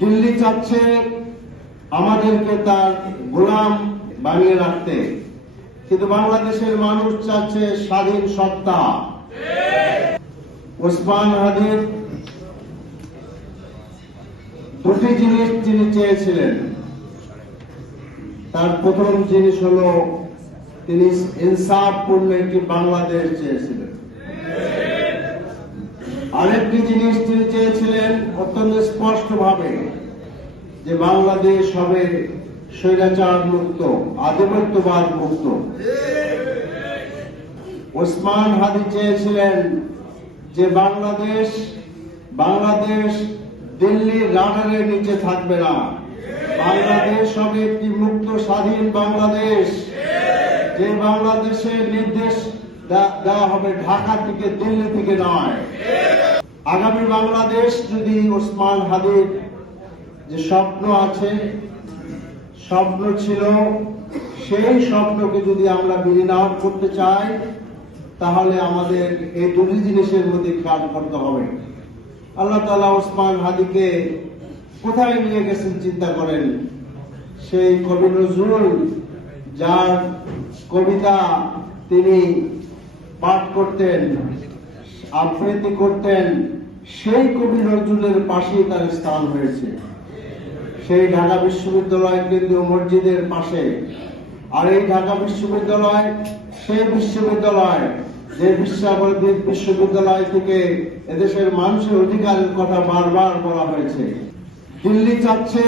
দিল্লি চাচ্ছে আমাদেরকে তার গোলাম বানিয়ে রাখতে, কিন্তু বাংলাদেশের মানুষ চাচ্ছে স্বাধীন সত্তা। ওসমান হাদির দুটি জিনিস তিনি চেয়েছিলেন। তার প্রথম জিনিস হলো তিনি ইনসাফপূর্ণ একটি বাংলাদেশ চেয়েছিলেন। আরেকটি জিনিস তিনি চেয়েছিলেন অত্যন্ত স্পষ্টভাবে যে বাংলাদেশ হবে স্বৈরাচার মুক্ত, আধিপত্যবাদ মুক্ত। ওসমান হাদি চেয়েছিলেন যে বাংলাদেশ দিল্লির রাডারের নিচে থাকবে না, বাংলাদেশ হবে একটি মুক্ত স্বাধীন বাংলাদেশ, যে বাংলাদেশের নির্দেশ দেওয়া হবে ঢাকা থেকে, দিল্লি থেকে নয়। আগামী বাংলাদেশ যদি ওসমান হাদির যে স্বপ্ন আছে, স্বপ্ন ছিল, সেই স্বপ্নকে যদি আমরা বিলীন করতে চাই, তাহলে আমাদের এই দুটি জিনিসের মধ্যে কাজ করতে হবে। আল্লাহ তাআলা ওসমান হাদিকে কোথায় নিয়ে গেছেন চিন্তা করেন। সেই কবি নজরুল, যার কবিতা তিনি পাঠ করতেন, আবৃত্তি করতেন, সেই কবি নজরুলের পাশেই তার স্থান হয়েছে, সেই ঢাকা বিশ্ববিদ্যালয় কেন্দ্রীয় মসজিদের পাশে। আর এই ঢাকা বিশ্ববিদ্যালয় সেই বিশ্ববিদ্যালয় যে বিশ্ববিদ্যালয় থেকে এদেশের মানুষের অধিকারের কথা বারবার বলা হয়েছে। দিল্লি চাচ্ছে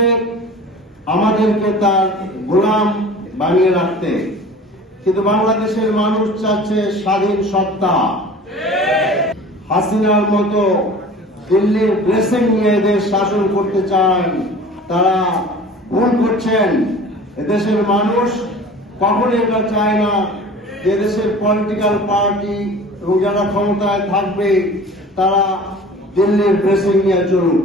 আমাদেরকে তার গোলাম বানিয়ে রাখতে, কিন্তু বাংলাদেশের মানুষ চাচ্ছে স্বাধীন সত্তা। হাসিনার মতো দিল্লির ব্লেসিং নিয়ে এদের শাসন করতে চান, তারা ভুল করছেন। এদেশের মানুষ কখনো এটা চায় না যে দেশের পলিটিক্যাল পার্টি এবং যারা ক্ষমতায় থাকবে তারা দিল্লির ব্লেসিং নিয়ে চলুক।